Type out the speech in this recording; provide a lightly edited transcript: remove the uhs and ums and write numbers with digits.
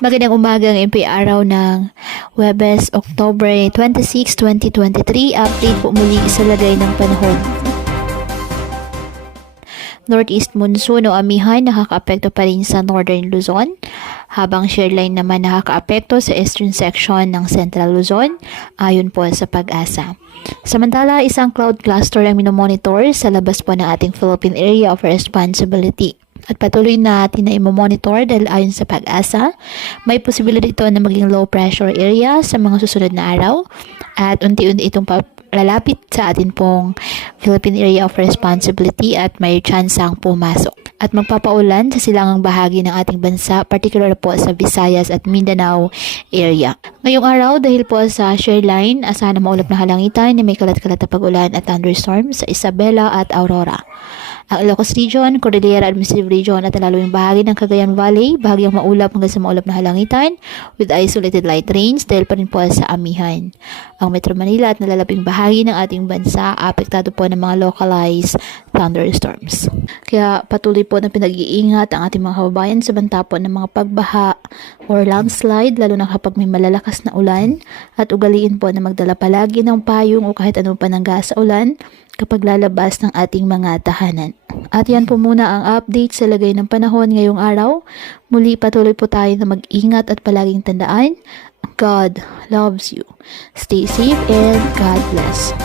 Magandang umaga ng araw ng Huwebes, October 26, 2023. Update po muli sa lagay ng panahon. Northeast monsoon o amihan nakakaapekto pa rin sa Northern Luzon, habang shoreline naman nakakaapekto sa eastern section ng Central Luzon, ayon po sa Pag-asa. Samantala, isang cloud cluster ang minomonitor sa labas po ng ating Philippine Area of Responsibility. At patuloy natin na i-monitor dahil ayon sa Pag-asa, may posibilidad ito na maging low pressure area sa mga susunod na araw at unti-unti itong lalapit sa atin pong Philippine Area of Responsibility at may tsansang pumasok. At magpapaulan sa silangang bahagi ng ating bansa, particular po sa Visayas at Mindanao area. Ngayong araw, dahil po sa shoreline, asahan na maulap na halangitan na may kalat-kalat na pag-ulan at thunderstorms sa Isabela at Aurora. Ang Ilocos Region, Cordillera Administrative Region at laluing bahagi ng Cagayan Valley, bahagyang maulap hanggang sa maulap na halangitan with isolated light rains dahil pa rin po sa amihan. Ang Metro Manila at nalalabing bahagi ng ating bansa, apektado po ng mga localized thunderstorms. Kaya patuloy po na pinag-iingat ang ating mga kababayan sa banta po ng mga pagbaha or landslide, lalo na kapag may malalakas na ulan, at ugaliin po na magdala palagi ng payong o kahit anong panangga sa ulan kapag lalabas ng ating mga tahanan. At yan po muna ang update sa lagay ng panahon ngayong araw. Muli patuloy po tayo na mag-ingat at palaging tandaan, God loves you. Stay safe and God bless.